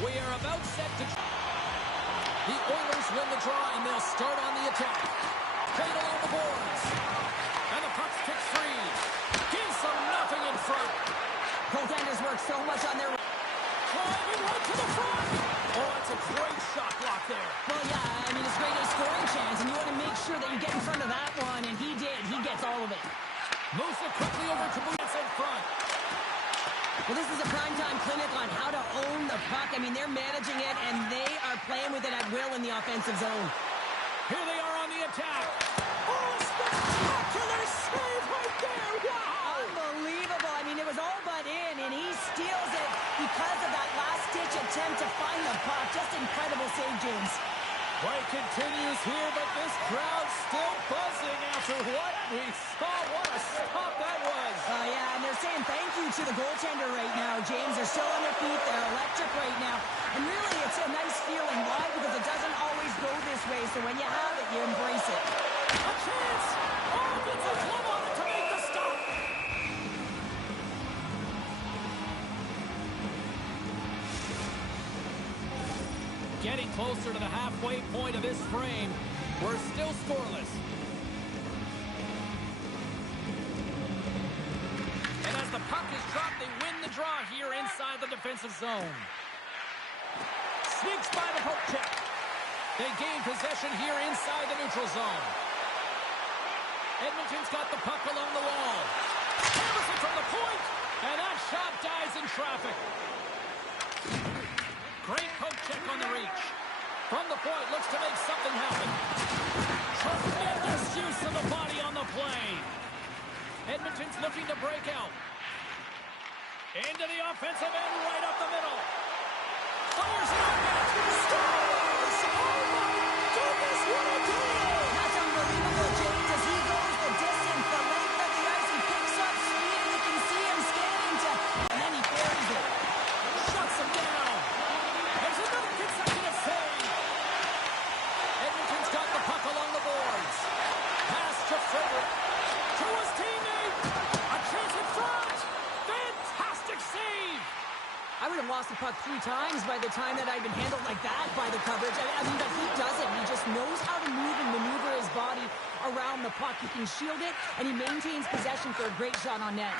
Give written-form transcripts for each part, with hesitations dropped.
We are about set to... The Oilers win the draw, and they'll start on the attack. Played along the boards. And the puck's kicked free. Gives them nothing in front. Goaltenders work so much on their... Driving right to the front. Oh, that's a great shot block there. Well, yeah, I mean, it's great a scoring chance, and you want to make sure that you get in front of that one, and he did. He gets all of it. Moves it quickly over to Boots in front. Well, this is a primetime clinic on how to own the puck. I mean, they're managing it, and they are playing with it at will in the offensive zone. Here they are on the attack. Oh, spectacular save right there. Wow. Unbelievable. I mean, it was all but in, and he steals it because of that last-ditch attempt to find the puck. Just incredible save, James. Play continues here, but this crowd's still buzzing after what we saw. What a stop that was. Yeah, and they're saying thank you to the goaltender right now, James. They're still on their feet. They're electric right now. And really, it's a nice feeling. Why? Because it doesn't always go this way. So when you have it, you embrace it. A chance. Oh, gets a glove on it to make the stop. Getting closer to the halfway point of this frame. We're still scoreless. And as the puck is dropped, they win the draw here inside the defensive zone. Sneaks by the poke check. They gain possession here inside the neutral zone. Edmonton's got the puck along the wall. Hammers it from the point, and that shot dies in traffic. Great poke check on the reach. From the point, looks to make something happen. Tremendous use of the body on the play. Edmonton's looking to break out. Into the offensive end, right up the middle. Fires it on net. Scores! Oh my goodness, what a goal! That's unbelievable, James. As he goes the distance, the length of the ice, he picks up speed, and you can see him skating to... And then he buries it. Shuts him down. There's another consecutive save. Edmonton's got the puck along the boards. Pass to Frederick. To his teammate. A chance in front. Fantastic save. I would have lost the puck 3 times by the time that I'd been handled like that by the coverage. I mean, but he doesn't. He just knows how to move and maneuver his body around the puck. He can shield it, and he maintains possession for a great shot on net.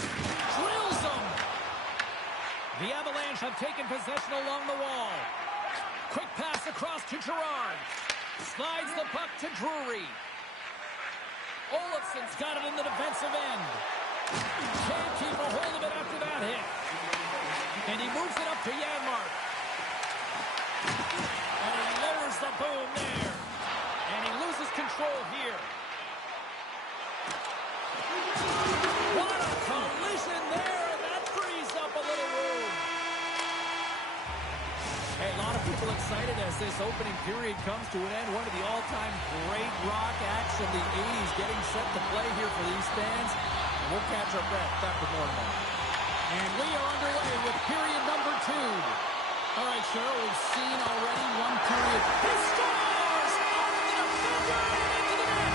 Drills him. The Avalanche have taken possession along the wall. Quick pass across to Girard. Slides the puck to Drury. Olofsson's got it in the defensive end. Can't keep a hold of it after that hit. And he moves it up to Janmark. And he lowers the boom there. And he loses control here. What a collision there, and that frees up a little room. Hey, a lot of people excited as this opening period comes to an end. One of the all-time great rock acts of the 80s getting set to play here for these fans. And we'll catch our breath back with more tomorrow. And we are underway with period number 2. All right, Cheryl, we've seen already one period. He scores! Off the defender and into the net!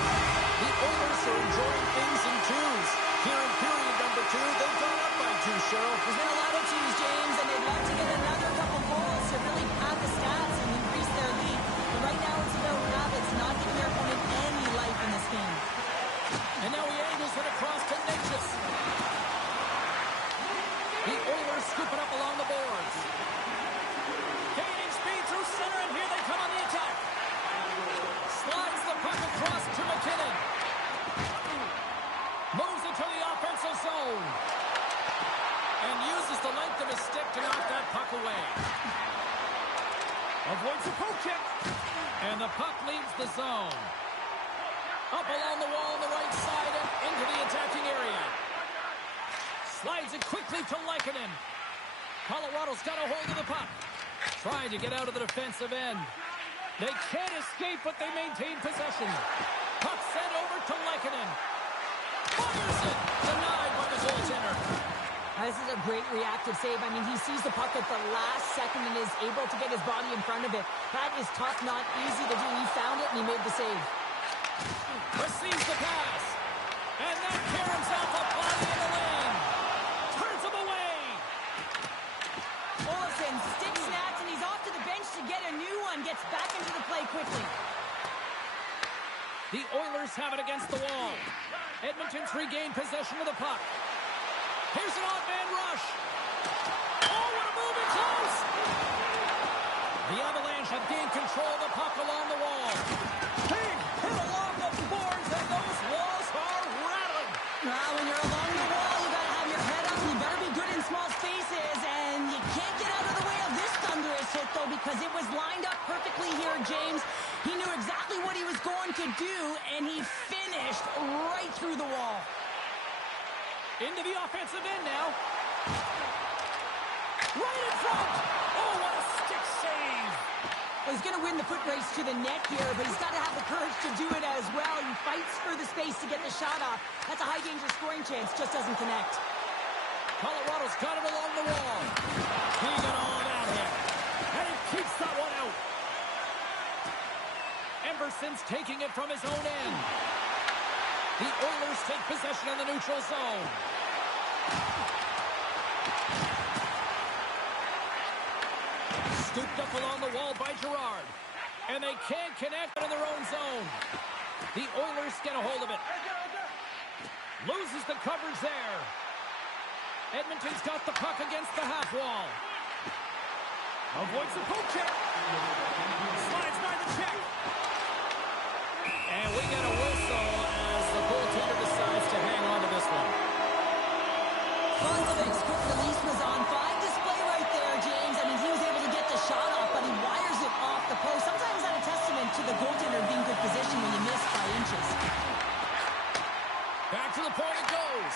The Oilers are enjoying things in twos. Here in period number 2, they've gone up by 2, Cheryl. There's been a lot of twos, James, and they'd love to get another couple goals to really pad the stats and increase their lead. But right now it's about habits, not giving their opponent any life in this game. And now he angles it across to Necas. The Oilers scoop it up along the boards. Gaining speed through center, and here they come on the attack. Slides the puck across to McKinnon. Moves it to the offensive zone. And uses the length of his stick to knock that puck away. Avoids the poke check. And the puck leaves the zone. Up along the wall on the right side and into the attacking area. Slides it quickly to Lehkonen. Colorado's got a hold of the puck. Trying to get out of the defensive end. They can't escape, but they maintain possession. Puck sent over to Lehkonen. Fires it. Denied by the goaltender. This is a great reactive save. I mean, he sees the puck at the last second and is able to get his body in front of it. That is tough, not easy to do. He found it and he made the save. Receives the pass. And that caroms off a body in the lane. Turns him away. Olofsson gets back into the play quickly. The Oilers have it against the wall. Edmonton's regained possession of the puck. Here's an odd-man rush. Oh, what a move in close! The Avalanche have gained control of the puck along the wall. Big hit along the boards, and those walls are rattling. Now, when you're along the wall, you got to have your head up. You better be good in small spaces, and you can't get out of the way of this thunderous hit, though, because it was lined up perfectly here, James. He knew exactly what he was going to do, and he finished right through the wall. Into the offensive end now. Right in front. Oh, what a stick save. Well, he's going to win the foot race to the net here, but he's got to have the courage to do it as well. He fights for the space to get the shot off. That's a high-danger scoring chance, just doesn't connect. Colorado's got it along the wall. He got all of that hit. And he keeps that one out. Emberson's taking it from his own end. The Oilers take possession in the neutral zone. Scooped up along the wall by Girard. And they can't connect in their own zone. The Oilers get a hold of it. Loses the coverage there. Edmonton's got the puck against the half wall. Avoids the poke check. Slides by the check. And we get a whistle as the goaltender decides to hang on to this one. Koslevic's quick release was on fine display right there, James. I mean, he was able to get the shot off, but he wires it off the post. Sometimes that's a testament to the goaltender being in good position when you miss by inches. Back to the point it goes.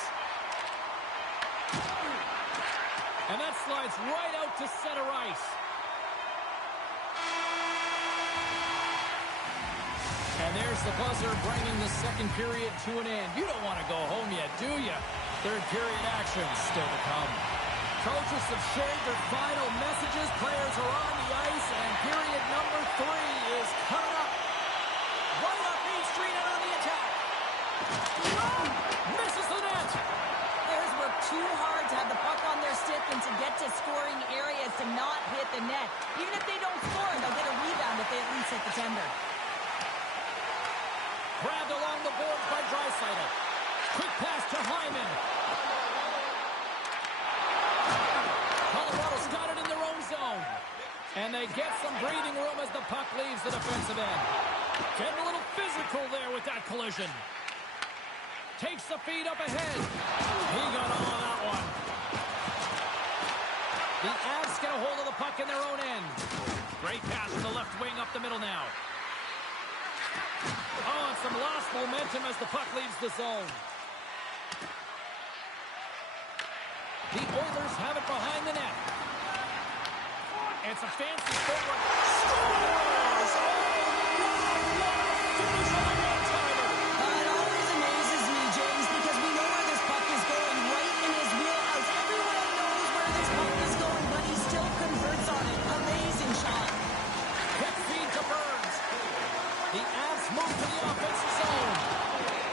And that slides right out to center ice. And there's the buzzer bringing the second period to an end. You don't want to go home yet, do you? Third period action still to come. Coaches have shared their final messages. Players are on the ice, and period number 3 is coming up. Right up Main Street and on the attack. Misses the net. Players work too hard to have the puck on their stick and to get to scoring areas to not hit the net. Even if they don't score, they'll get a rebound if they at least hit the tender. Grabbed along the boards by Draisaitl. Quick pass to Hyman. Colorado's got it in their own zone. And they get some breathing room as the puck leaves the defensive end. Getting a little physical there with that collision. Takes the feed up ahead. He got all of that one. The Avs get a hold of the puck in their own end. Great pass from the left wing up the middle now. Oh, and some lost momentum as the puck leaves the zone. The Oilers have it behind the net. It's a fancy forward. Scores! Oh, finish on a one-timer. It always amazes me, James, because we know where this puck is going, right in his wheelhouse. Everyone knows where this puck is going, but he still converts on it. Amazing shot. Quick feed to Burns. The Avs move to the offensive zone.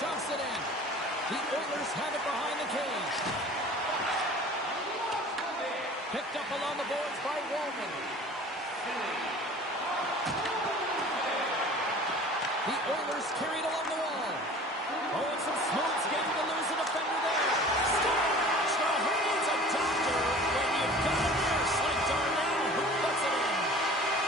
Dumps it in. The Oilers have it behind the cage. Picked up along the boards by Walman. The Oilers carried along the wall. Oh, and some smooth skating to lose a defender there. Starch! Now who needs a doctor when you've got a nurse like Darnell who puts it in?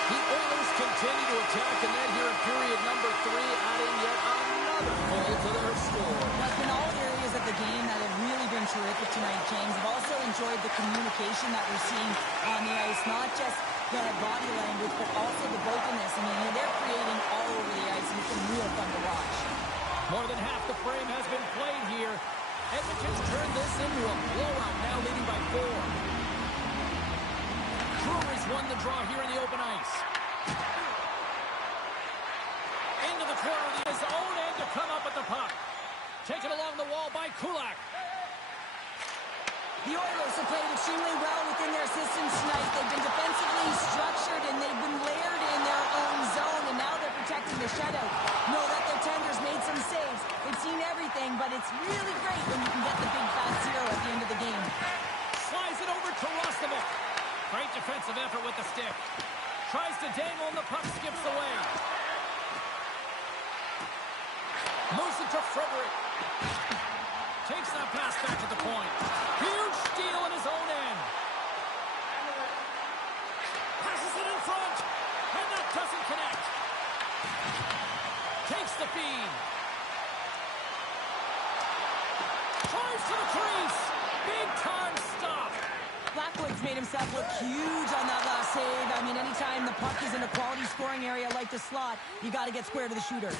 The Oilers continue to attack the net here in period number 3, adding yet another goal to their score. That's been all areas of the game that have really been terrific tonight, James. I've also enjoyed the communication that we're seeing on the ice, not just the body language, but also the vocalness. I mean, they're creating all over the ice, and it's been real fun to watch. More than half the frame has been played here. Edmonton's turned this into a blowout, now leading by 4. Drury's won the draw here in the open ice. Into the corner of his own end to come up with the puck. Taken along the wall by Kulak. The Oilers have played extremely well within their systems tonight. They've been defensively structured, and they've been layered in their own zone, and now they're protecting the shutout. Know that their tenders made some saves. They've seen everything, but it's really great when you can get the big fat zero at the end of the game. Slides it over to Roslovic. Great defensive effort with the stick. Tries to dangle and the puck skips away. Moves it to Frederic. Takes that pass back at the point. Huge steal in his own end. Passes it in front. And that doesn't connect. Takes the feed. Drives to the crease. Big time stop. Blackwood's made himself look huge on that last save. I mean, anytime the puck is in a quality scoring area like the slot, you got to get square to the shooter.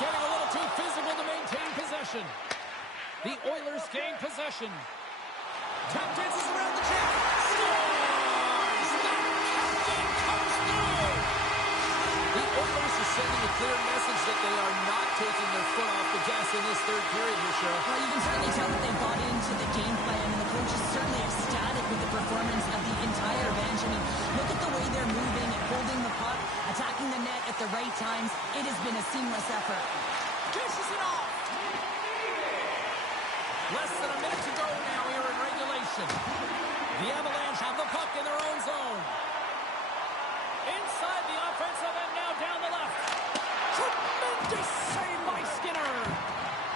Getting a little too physical to maintain possession. The Oilers gain possession. Tap dances around the net. Scores! The captain comes through! The Oilers are sending a clear message that they are not taking their foot off the gas in this third period here, Cheryl. Well, you can certainly tell that they bought into the game plan, and the coach is certainly ecstatic with the performance of the entire bench. I mean, look at the way they're moving and holding the puck, attacking the net at the right times. It has been a seamless effort. Dishes it off! Less than a minute to go now here in regulation. The Avalanche have the puck in their own zone. Inside the offensive end now down the left. Tremendous save by Skinner.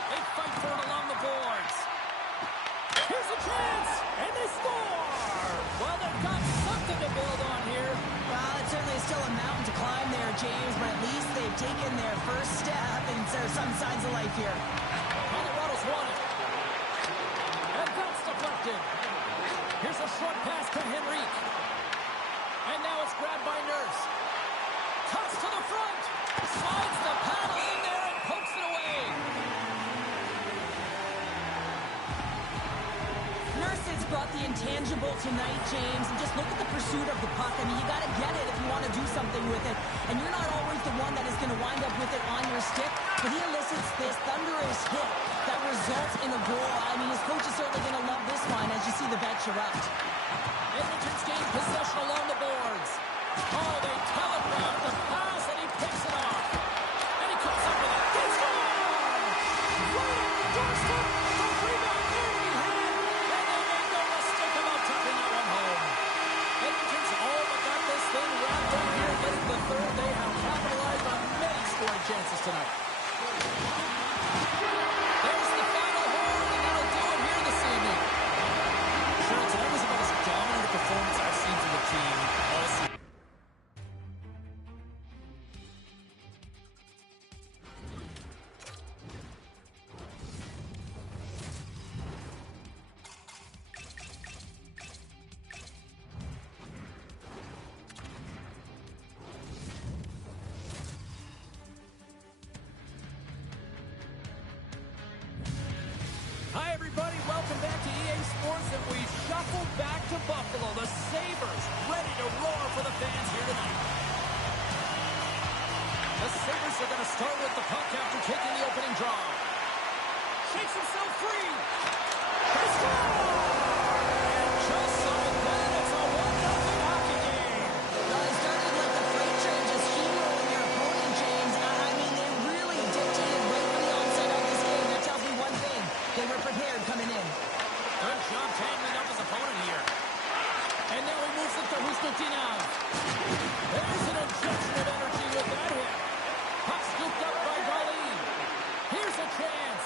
They fight for it along the boards. Here's a chance, and they score. Well, they've got something to build on here. Well, it certainly is still a mountain to climb there, James, but at least they've taken their first step, and there's some signs of life here. Colorado's won it. And that's deflected. Here's a short pass to Henrique. And now it's grabbed by Nurse. Cuts to the front. Slides the paddle in there and pokes it away. Nurse has brought the intangible tonight, James, and just look at the pursuit of the puck. I mean, you got to get it if you want to do something with it. And you're not always the one that is going to wind up with it on your stick, but he elicits this thunderous hit that results in a goal. I mean, his coach is certainly going to love this one as you see the bench erupt. Edmonton's gained possession along the boards. Oh, they telegraph the pass, and he picks it off. And he comes up with it. He scores! Right on the doorstep. The rebound there to be had. And they made no mistake about tucking that one home. Edmonton's all but got this thing wrapped up here. Getting the third. They have capitalized on many scoring chances tonight. There's the final horn, and that'll do it here this evening. Sure, tonight was about as dominant a performance I've seen from the team all season. Hi, everybody. Welcome back to EA Sports, and we shuffle back to Buffalo. The Sabres ready to roar for the fans here tonight. The Sabres are going to start with the puck after taking the opening draw. Shakes himself free. They score! And just like that, it's a 1-0 hockey game. Well, they started like a freight train, just steamrolling their opponent, James. I mean, they really dictated right from the onset of this game. That tells me one thing. They were prepared coming in. Good job tangling up his opponent here. And now he moves it to Husnutinov. There's an injection of energy with that hit. Puck scooped up by Darlene. Here's a chance.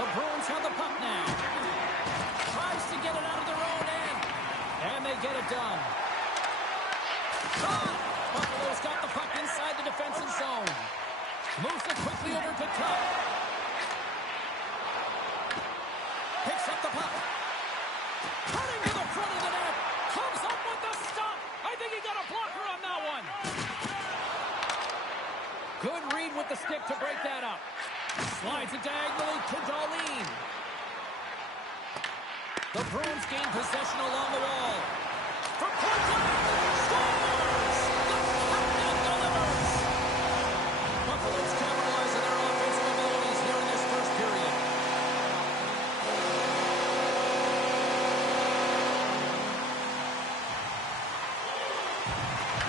The Bruins have the puck now. Tries to get it out of their own end. And they get it done. Shot! Buffalo's got the puck inside the defensive zone. Moves it quickly over to Tuck. Picks up the puck. Cutting to the front of the net. Comes up with the stop. I think he got a blocker on that one. Good read with the stick to break that up. Slides it diagonally to Darlene. The Bruins gain possession along the wall. From point blank. Scores! The captain delivers. Buffalo's capitalizing their offensive abilities here in this first period.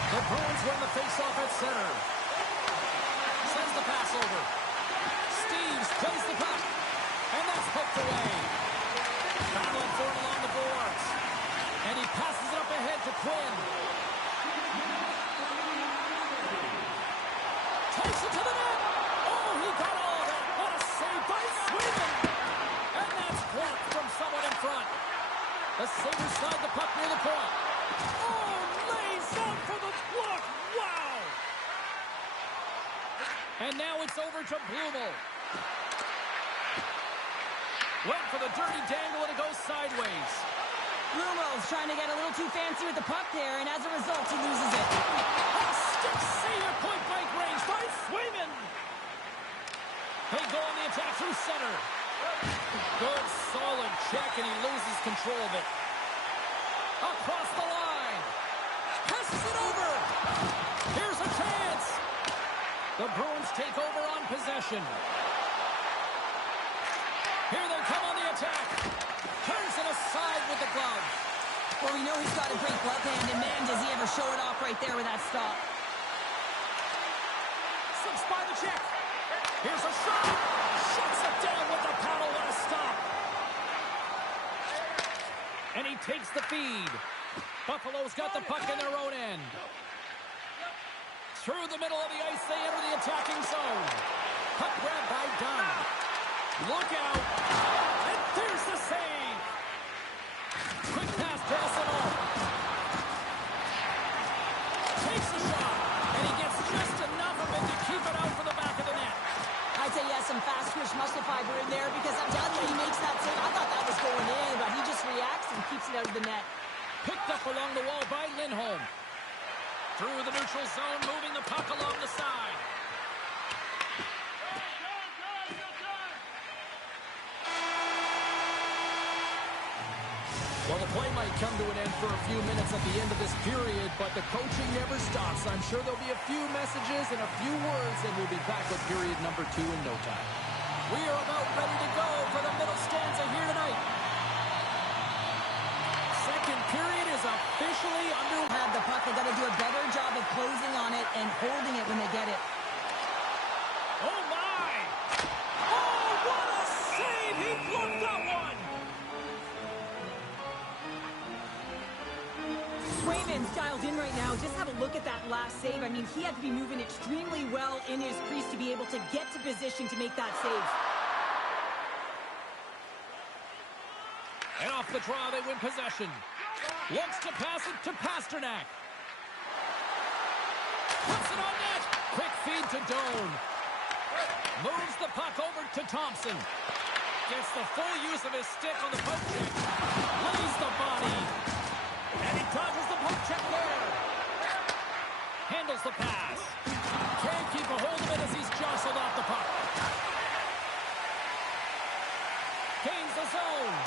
The Bruins win the faceoff at center. Sends the pass over. Steves plays the puck. And that's poked away. Battling for it along the boards. And he passes it up ahead to Quinn. The Sabres slide the puck near the point. Oh, lays out for the block. Wow! And now it's over to Blumel. Went for the dirty dangle, and it goes sideways. Blumel's trying to get a little too fancy with the puck there, and as a result, he loses it. A stick save at point-blank range by Swayman. They go on the attack through center. Good, solid check, and he loses control of it. Across the line. Passes it over. Here's a chance. The Bruins take over on possession. Here they come on the attack. Turns it aside with the glove. Well, we know he's got a great glove hand, and man, does he ever show it off right there with that stop. Slips by the check. Here's a shot. Shuts it down with the paddle. What a stop. And he takes the feed. Buffalo's got the puck in their own end. Through the middle of the ice, they enter the attacking zone. Puck grab by Dunn. Look out. And there's the save. Quick pass to Esimo. Takes the shot. And he gets just enough of it to keep it out for the back of the net. I'd say he has some fast twitch muscle fiber in there because I'm telling you, he makes that save. I thought that was going in, but he just reacts and keeps it out of the net. Picked up along the wall by Lindholm. Through the neutral zone, moving the puck along the side. Well, the play might come to an end for a few minutes at the end of this period, but the coaching never stops. I'm sure there'll be a few messages and a few words, and we'll be back with period number 2 in no time. We are about ready to go for the middle stanza here tonight. Second period is officially under. Have the puck, they got to do a better job of closing on it and holding it when they get it. Oh, my! Oh, what a save! He blocked that one! Swayman's dialed in right now. Just have a look at that last save. I mean, he had to be moving extremely well in his crease to be able to get to position to make that save. And off the draw, they win possession. Looks to pass it to Pasternak. Puts it on net. Quick feed to Doan. Moves the puck over to Thompson. Gets the full use of his stick on the poke check. Lays the body. And he dodges the poke check there. Handles the pass. Can't keep a hold of it as he's jostled off the puck. Gains the zone.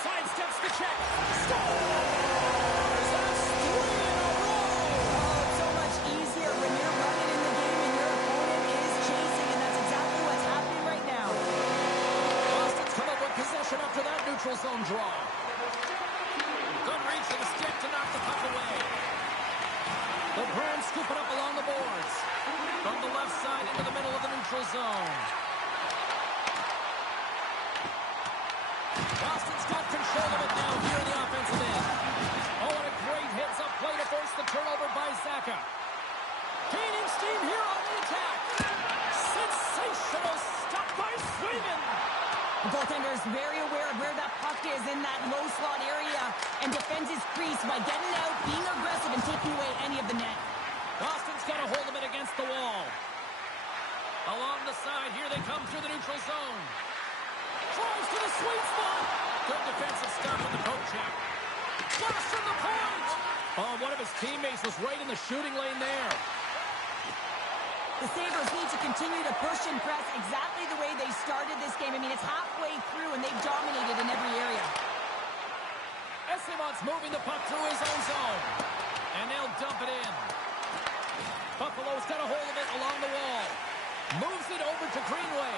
Sidesteps the check. Scores! That's 3 in a row! Oh, it's so much easier when you're running in the game and your opponent is chasing, and that's exactly what's happening right now. Boston's come up with possession after that neutral zone draw. Good reach of the stick to knock the puck away. The Bruins scoop it up along the boards. From the left side into the middle of the neutral zone. Boston's got control of it now here in the offensive end. Oh, and a great heads-up play to force the turnover by Zacha. Gaining steam here on the attack. Sensational stop by Swayman. The goaltender is very aware of where that puck is in that low slot area and defends his crease by getting out, being aggressive, and taking away any of the net. Boston's got a hold of it against the wall. Along the side, here they come through the neutral zone. Drives to the sweet spot. Good defensive stop with the poke check. Blast from the point. Oh, one of his teammates was right in the shooting lane there. The Sabres need to continue to push and press exactly the way they started this game. I mean, it's halfway through, and they've dominated in every area. Essimon's moving the puck through his own zone. And they'll dump it in. Buffalo's got a hold of it along the wall. Moves it over to Greenway.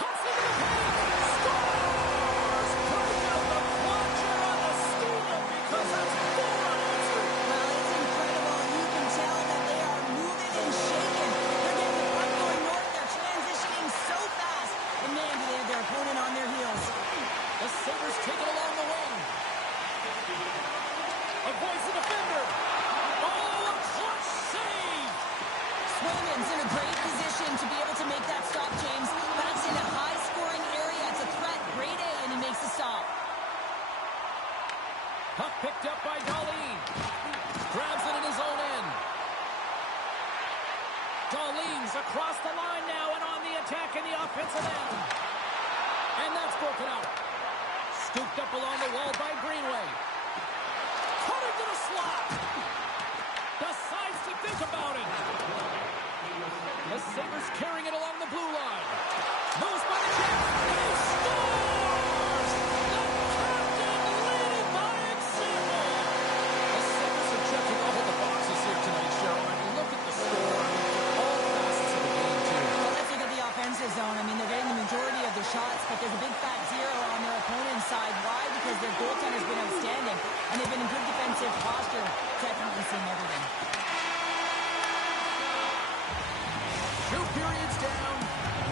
Cuts into the paint. Scores! Break out the clutcher on the steamer because that's 4 unanswered. Well, it's incredible. You can tell that they are moving and shaking. They're getting the puck going north. They're transitioning so fast. And man, do they have their opponent on their heels. The Sabres take it along the wing. Avoids the defender. Oh, a clutch save! Swayman's Scooped up along the wall by Greenway. Cutting to the slot. Decides to think about it. The Sabres carrying it along the blue line. Moves by the Jets. He scores! The captain leading by example. The Sabres are checking all of the boxes here tonight, Cheryl. I mean, look at the score. I mean, for all facets of the game, too. Well, let's look at the offensive zone. I mean, they're getting the majority of the shots, but there's a big fat zero on their opponent's side. Why? Because their goaltender's been outstanding, and they've been in good defensive posture. Definitely seeing everything. 2 periods down,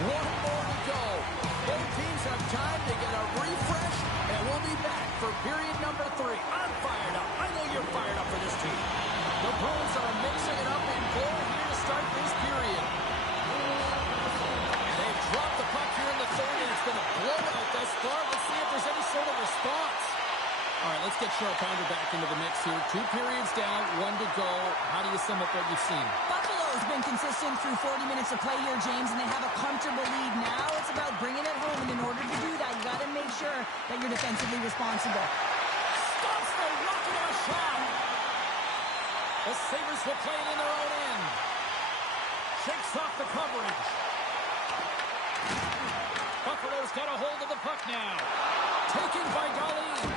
1 more to go. Both teams have time to get a refresh, and we'll be back for period number 3. I'm fired up. I know you're fired up for this team. The Bruins are mixing it up in goal here to start this period. They've dropped the puck here in the third, and it's been a blowout thus far. Let's see if there's any sort of response. All right, let's get Cheryl Pounder back into the mix here. 2 periods down, 1 to go. How do you sum up what you've seen? Buffalo's been consistent through 40 minutes of play here, James, and they have a comfortable lead. Now it's about bringing it home, and in order to do that, you got to make sure that you're defensively responsible. Stops the rocket of a shot. The Sabres will play it in their own end. Shakes off the coverage. Buffalo's got a hold of the puck now. Taken by Dahlin.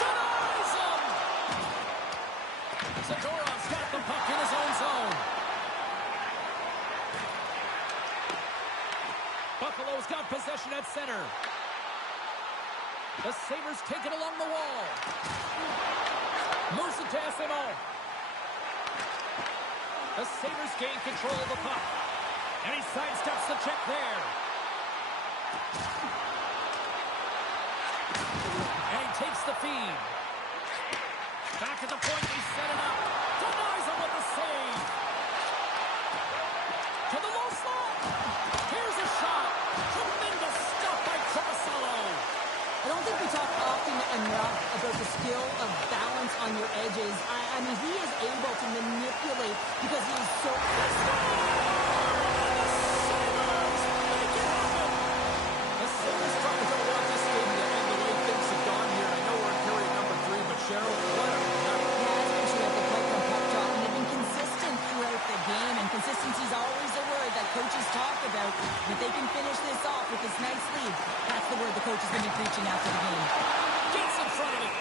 Denies him! Zadorov's got the puck in his own zone. Buffalo's got possession at center. The Sabres take it along the wall. Moves it to SMO. The Sabres gain control of the puck. And he sidesteps the check there. And he takes the feed. Back at the point, they set it up. Denies him with the save. To the low slot. Here's a shot. Tremendous stuff by Korpisalo. I don't think we talk often enough about the skill of balance on your edges. I mean, he is able to manipulate because he is so... Cheryl, what a night. Yeah, it's been terrific right from puck drop, and they've been consistent throughout the game, and consistency is always a word that coaches talk about. And if they can finish this off with this nice lead, that's the word the coach is going to be preaching after the game. Gets in front of it.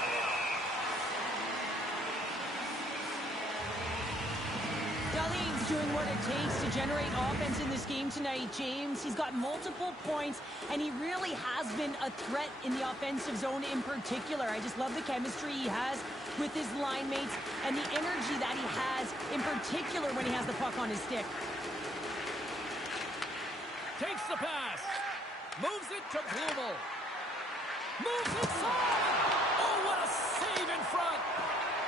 Dahlin's doing what it takes to generate offense in this game tonight, James. He's got multiple points, and he really has been a threat in the offensive zone in particular. I just love the chemistry he has with his line mates and the energy that he has, in particular when he has the puck on his stick. Takes the pass. Moves it to Blumel. Moves inside. Oh, what a save in front.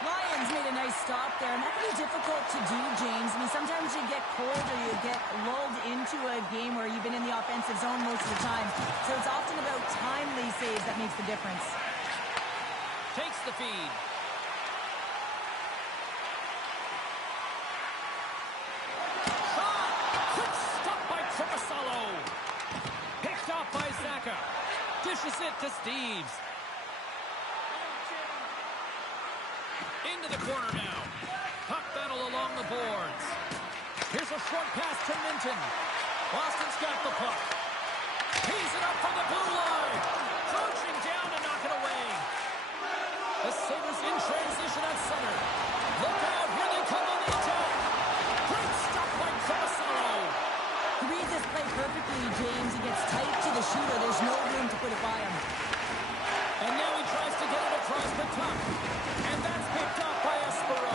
Lions made a nice stop there, and that can be difficult to do, James. I mean, sometimes you get cold or you get lulled into a game where you've been in the offensive zone most of the time. So it's often about timely saves that makes the difference. Takes the feed. Shot! Quick stop by Korpisalo. Picked off by Zacha. Dishes it to Steves. Into the corner now. Puck battle along the boards. Here's a short pass to Minton. Boston's got the puck. Tees it up from the blue line. Crouching down to knock it away. The Sabres in transition at center. Look out, here they come on the attack. Great stop by Korpisalo. He reads this play perfectly, James. He gets tight to the shooter. There's no room to put it by him. And now he tries to get it across the top. And that's picked up by Espero.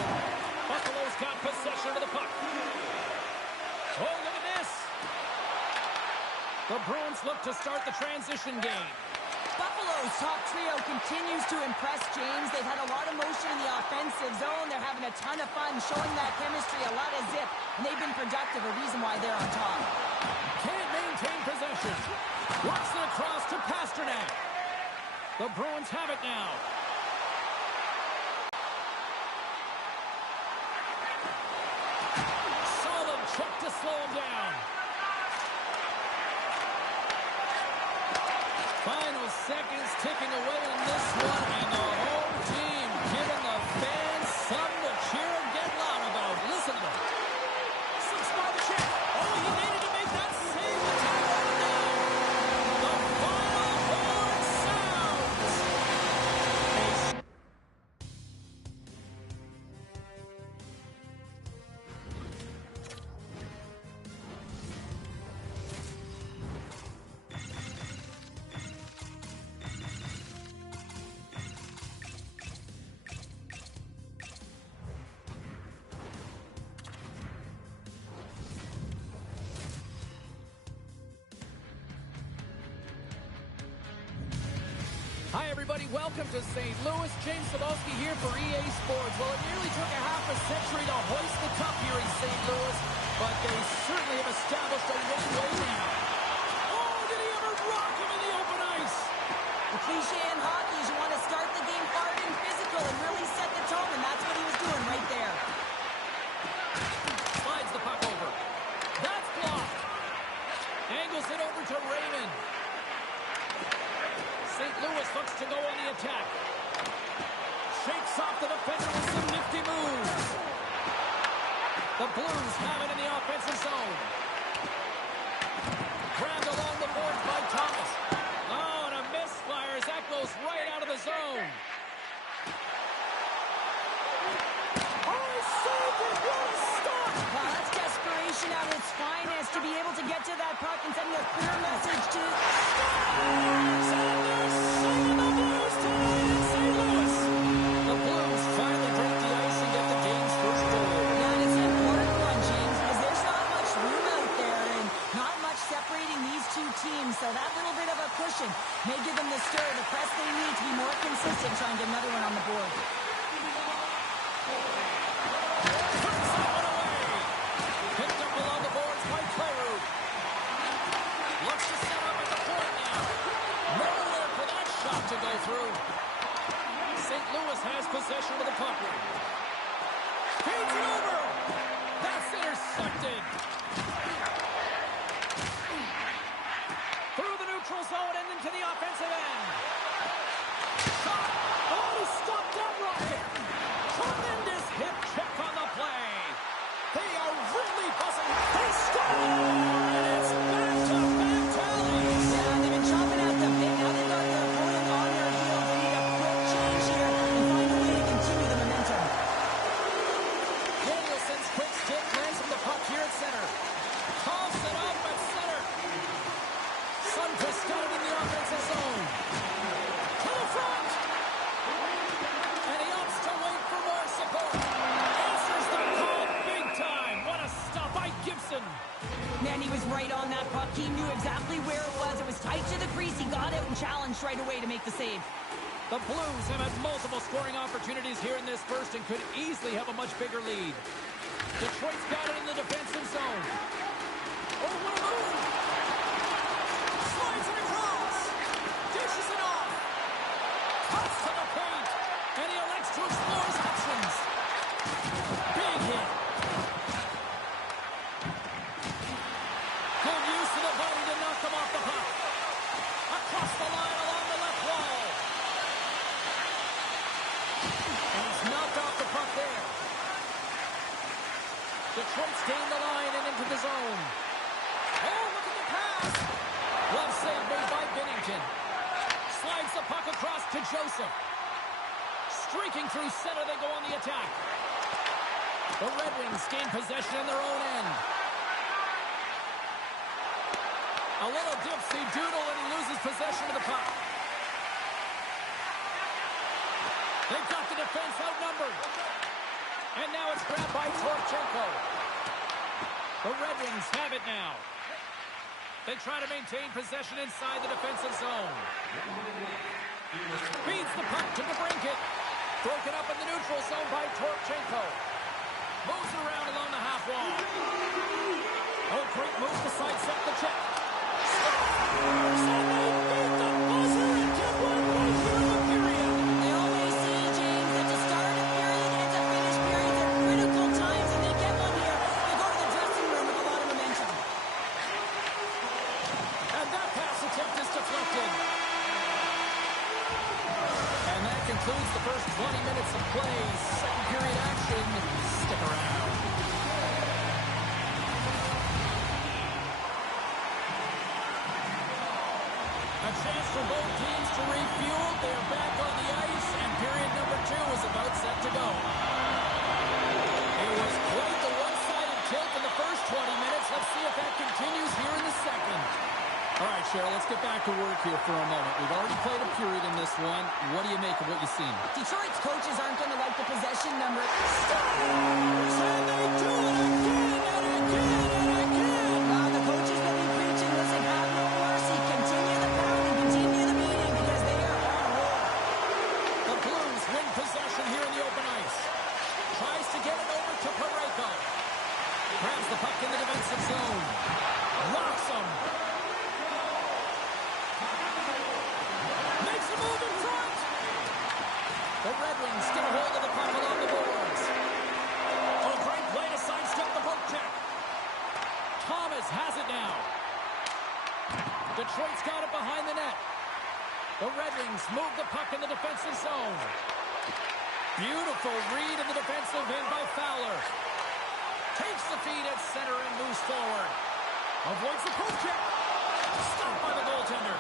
Buffalo's got possession of the puck. Oh, look at this. The Bruins look to start the transition game. Buffalo's top trio continues to impress, James. They've had a lot of motion in the offensive zone. They're having a ton of fun, showing that chemistry, a lot of zip, and they've been productive, a reason why they're on top. Can't maintain possession. Works it across to Pasternak. The Bruins have it now. Solid check to slow him down. Final seconds ticking away on this one, and the home team giving the fans something to cheer and get loud about. Listen to them. 6 by the check. Oh, he needed to make that save. The time running down. The final horn sounds. Hi, everybody. Welcome to St. Louis. James Cebulski here for EA Sports. Well, it nearly took a half a century to hoist the cup here in St. Louis, but they certainly have established a way now. Oh, did he ever rock him in the open ice? The cliche in hockey is you want to start the game hard and physical and really set the tone, and that's what he was doing right there. Slides the puck over. That's blocked. Angles it over to Raymond. St. Louis looks to go on the attack. Shakes off the defender with some nifty moves. The Blues have it in the offensive zone. Grabbed along the boards by Thomas. Oh, and a misfire as that goes right out of the zone. Oh, he saved it! What a stop! Wow, that's desperation at its finest to be able to get to that puck and send a clear message to... The Blues finally break the ice and get the game's first goal. Yeah, and it's an important one, James, because there's not much room out there and not much separating these two teams, so that little bit of a cushion may give them the stir, the press they need to be more consistent, try and get another one on the board. Puts that one away. Picked up along the boards by Kyrou. Looks to set up at the point now. Nowhere for that shot to go through. St. Louis has possession of the puck. Feeds it over. That's intercepted. Through the neutral zone and into the offensive end. Shot. Oh, he stopped that rocket. Tremendous hip check on the play. They are really buzzing. They score. And it's back-to-back tallies. Yeah, they've been chopping at the bit. Now they've got their opponent on their heels. They need a quick change here and find a way to continue the momentum. Danielson's quick stick lands from the puck here at center. Toss it up at center. Sundqvist got it in the offensive zone. To the front. And he opts to wait for more support. Answers the call big time. What a stop by Gibson. Man, he was right on that puck. He knew exactly where it was. It was tight to the crease. He got out and challenged right away to make the save. The Blues have had multiple scoring opportunities here in this first and could easily have a much bigger lead. Detroit's got it in the defensive zone. Oh, what a move! Slides it across. Dishes it off. Cuts to the paint. And he elects to explore his options. Big hit. Good use of the body to knock him off the puck. Across the line along the left wall. And he's knocked off the puck there. Detroit's gained the line and into the zone. Oh, look at the pass. Glove save made by Binnington. Slides the puck across to Joseph. Streaking through center, they go on the attack. The Red Wings gain possession in their own end. A little dipsy doodle and he loses possession of the puck. They've got the defense outnumbered. And now it's grabbed by Torchenko. The Red Wings have it now. They try to maintain possession inside the defensive zone. Feeds the puck to DeBrincat. Broken up in the neutral zone by Torchenko. Moves around along the half wall. Oh, great move to sidestep the check. They always say, James, that to start a period and to finish periods are critical times, and they get one here. They go to the dressing room with a lot of momentum. And that pass attempt is deflected. concludes the first 20 minutes of play. Second period action. Stick around. A chance for both teams to refuel. They're back on the ice, and period number 2 is about set to go. It was quite the one-sided tilt in the first 20 minutes. Let's see if that continues here in the second. All right, Cheryl, let's get back to work here for a moment. We've already played a period in this one. What do you make of what you've seen? Detroit's coaches aren't going to like the possession number. Stars, and they do it again and again and again. The coaches will be preaching, listen, have no mercy. Continue the pounding, continue the beating, because they are on a roll. The Blues win possession here in the open ice. Tries to get it over to Parayko. Grabs the puck in the defensive zone. Locks him. Makes a move in front. The Red Wings get a hold of the puck along the boards. Oh, great play to sidestep the poke check. Thomas has it now. Detroit's got it behind the net. The Red Wings move the puck in the defensive zone. Beautiful read in the defensive end by Fowler. Takes the feed at center and moves forward. Avoids the poke check. Stopped by the goaltender.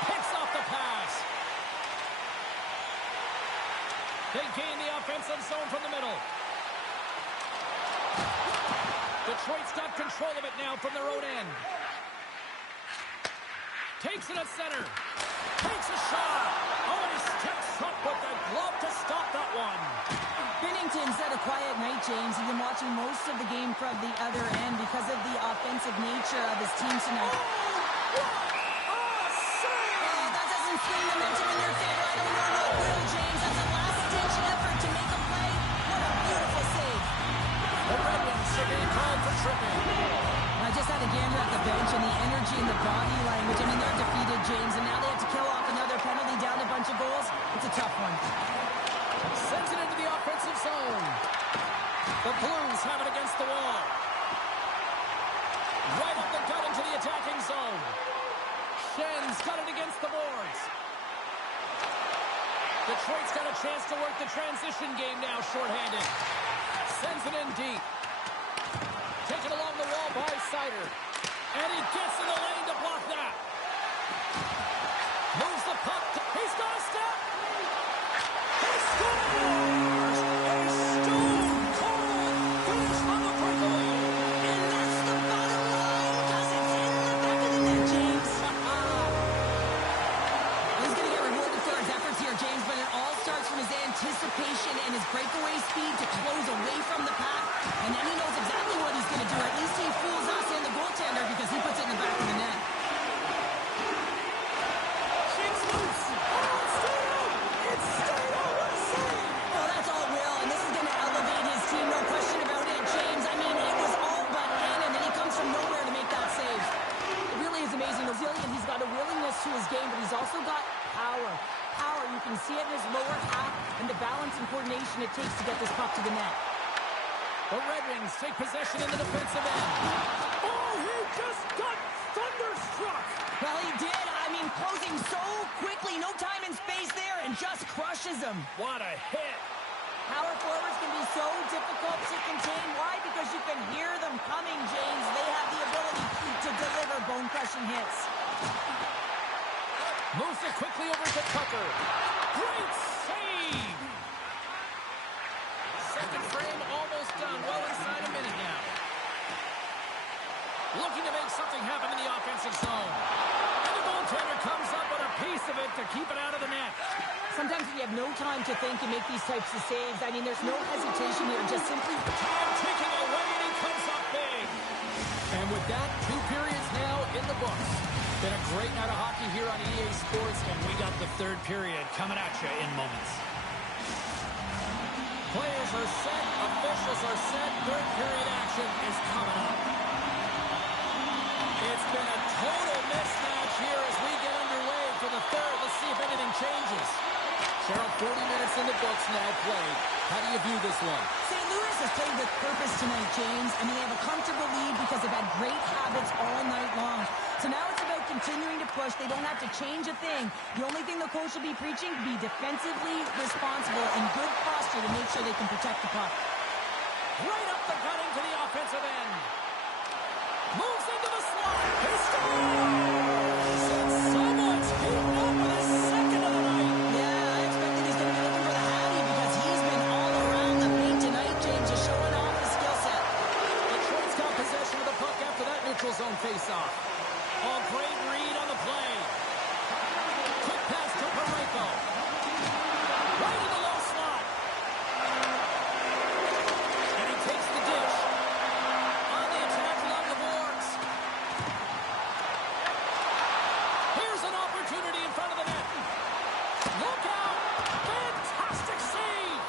Picks off the pass. They gain the offensive zone from the middle. Detroit's got control of it now from their own end. Takes it at center. Takes a shot. Oh, and he steps up with the glove to stop that one. Binnington's had a quiet night, James. He's been watching most of the game from the other end because of the offensive nature of his team tonight. That doesn't swing the momentum in your favor. I don't know what will, James. That's a last-ditch effort to make a play. What a beautiful save. The Red Wings are being called for tripping. I just had a gander at the bench, and the energy and the body language. I mean, they're defeated, James, and now they have to kill off another penalty, down a bunch of goals. It's a tough one. Sends it into the offensive zone. The Blues have it against the wall. Right up the gut into the attacking zone. Schen's got it against the boards. Detroit's got a chance to work the transition game now, shorthanded. Sends it in deep. Taken along the wall by Seider. And he gets in the lane to block that. Moves the puck. He's got a step. He scores! A stone-cold finish on the breakaway. And that's the bottom line, because it's in the back of the net, James. He's going to get rewarded for his efforts here, James, but it all starts from his anticipation and his breakaway speed to close away from the pack. And then he knows exactly what he's going to do. At least he fools us and the goaltender because he puts it in the back of the net. Shakes loose. Oh, it's stayed out. It's stayed out. What a save. Oh, that's all Will, and this is going to elevate his team, no question about it, James. I mean, it was all but in, and then he comes from nowhere to make that save. It really is amazing. Resilient, he's got a willingness to his game, but he's also got power. Power, you can see it in his lower half and the balance and coordination it takes to get this puck to the net. The Red Wings take possession in the defensive end. Oh, he just got thunderstruck. Well, he did. I mean, closing so quickly, no time and space there, and just crushes him. What a hit. Power forwards can be so difficult to contain. Why? Because you can hear them coming, James. They have the ability to deliver bone-crushing hits. Moves it quickly over to Tucker. Great save. Second frame almost done. Well inside a minute now. Looking to make something happen in the offensive zone. And the goaltender comes up with a piece of it to keep it out of the net. Sometimes when you have no time to think and make these types of saves, I mean, there's no hesitation here. Just simply... Time ticking away, and he comes up big. And with that, 2 periods now in the books. Been a great night of hockey here on EA Sports, and we got the third period coming at you in moments. Players are set, officials are set, third period action is coming up. It's been a total mismatch here as we get underway for the third. Let's see if anything changes. Cheryl, 40 minutes in the books now played. How do you view this one? St. Louis has played with purpose tonight, James. I mean, they have a comfortable lead because they've had great habits all night long. So now it's about continuing to push. They don't have to change a thing. The only thing the coach will be preaching, be defensively responsible and good posture to make sure they can protect the puck. Right up the gut into the offensive end. Moves into the slot. He scores! And someone's heating up with his second of the night. Yeah, I expected he's going to be looking for the Hattie because he's been all around the paint tonight, James, just showing off his skill set. Detroit's got possession of the puck after that neutral zone faceoff. Oh, great read on the play. Quick pass to Parayko. Right in the low slot. And he takes the dish. On the attack along the boards. Here's an opportunity in front of the net. Look out! Fantastic save!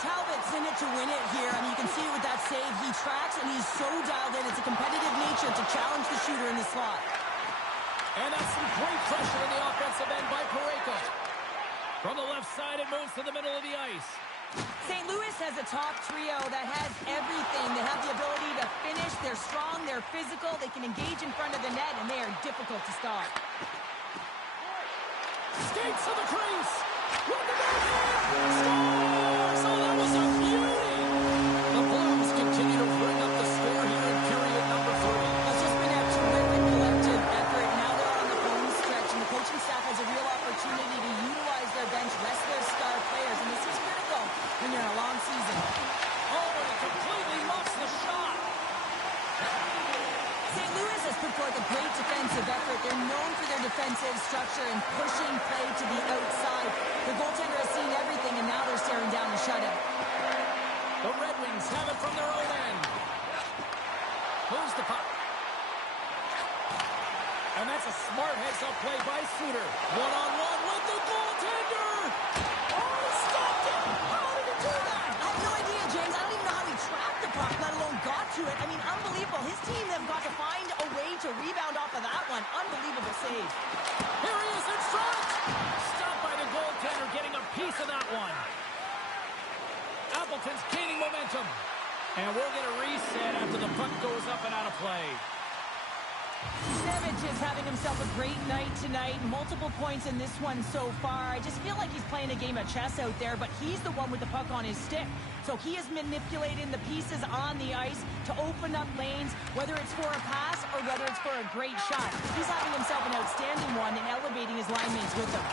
Talbot's in it to win it here. I mean, you can see it with that save. He tracks, and he's so dialed in. It's a competitive nature to challenge the shooter in the slot. And that's some great pressure in the offensive end by Parayko. From the left side, it moves to the middle of the ice. St. Louis has a top trio that has everything. They have the ability to finish. They're strong. They're physical. They can engage in front of the net, and they are difficult to stop. Skates to the crease. With the backhand. Scores! Oh, that was a beauty. The Blues continue to bring up the score here in period number 3. It's just been a terrific collective effort. Now they're on the home stretch, and the coaching staff has a real opportunity to utilize their bench, rest their star players, and this is critical when you're in a long season. Oh, and he completely muffs the shot. St. Louis has put forth a great defensive effort. They're known for their defensive structure and pushing play to the outside. The goaltender has seen everything, and now they're staring down the shutout. The Red Wings have it from their own end. Moves the puck. And that's a smart heads-up play by Suter. One-on-one with the goaltender. Oh, he stopped it. How did he do that? I have no idea, James. I don't even know how he tracked the puck, let alone got to it. I mean, unbelievable. His team have got to find a way to rebound off of that one. Unbelievable save. Here he is in front. Stopped by the goaltender, getting a piece of that one. Appleton's gaining momentum. And we'll get a reset after the puck goes up and out of play. Savage is having himself a great night tonight. Multiple points in this one so far. I just feel like he's playing a game of chess out there, but he's the one with the puck on his stick. So he is manipulating the pieces on the ice to open up lanes, whether it's for a pass or whether it's for a great shot. He's having himself an outstanding one and elevating his line mates with him.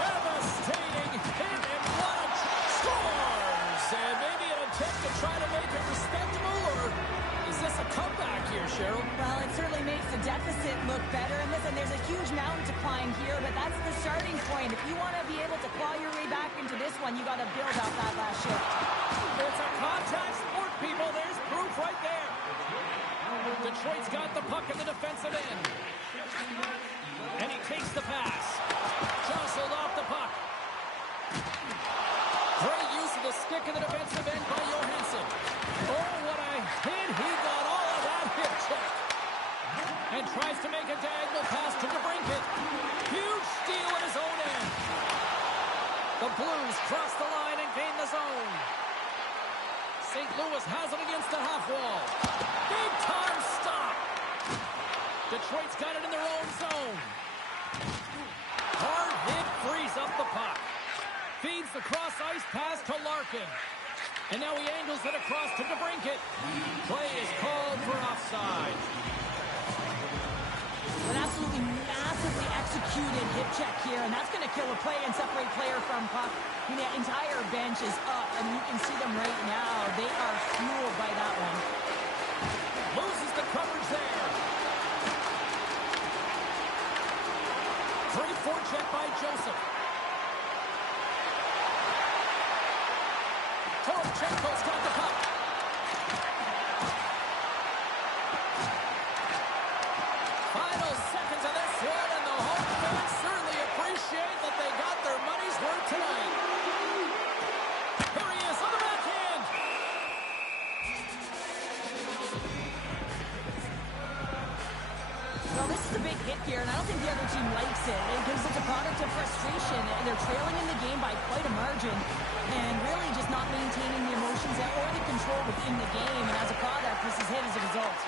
Devastating hit, and what a scores! And maybe an attempt to try to make it respectable, or is this a comeback here, Cheryl? Well, it certainly makes the deficit look better. And listen, there's a huge mountain to climb here, but that's the starting point. If you want to be able to claw your way back into this one, you got to build off that last shift. It's a contact sport, people. There's proof right there. Detroit's got the puck in the defensive end. And he takes the pass. Jostled off the puck. Great use of the stick in the defensive end by Johansson. Oh, what a hit. He got all of that hip check. And tries to make a diagonal pass to DeBrincat. Huge steal in his own end. The Blues cross the line and gain the zone. St. Louis has it against the half wall. Big time stop. Detroit's got it in their own zone. Hard hit frees up the puck. Feeds the cross ice pass to Larkin. And now he angles it across to DeBrincat. Play is called for offside. An absolutely massively executed hip check here, and that's going to kill a play and separate player from puck. I mean, the entire bench is up, and you can see them right now. They are fueled by that one. Loses the coverage there. Great forecheck by Joseph. Toropchenko's got the puck. Final seconds of this one, and the home fans certainly appreciate that they got their money's worth tonight. Here he is on the backhand. Well, this is a big hit here, and I don't think the other team likes it because it's a product of frustration, and they're trailing in the game by quite a margin and really just not maintaining the emotions or the control within the game, and as a product, this is hit as a result.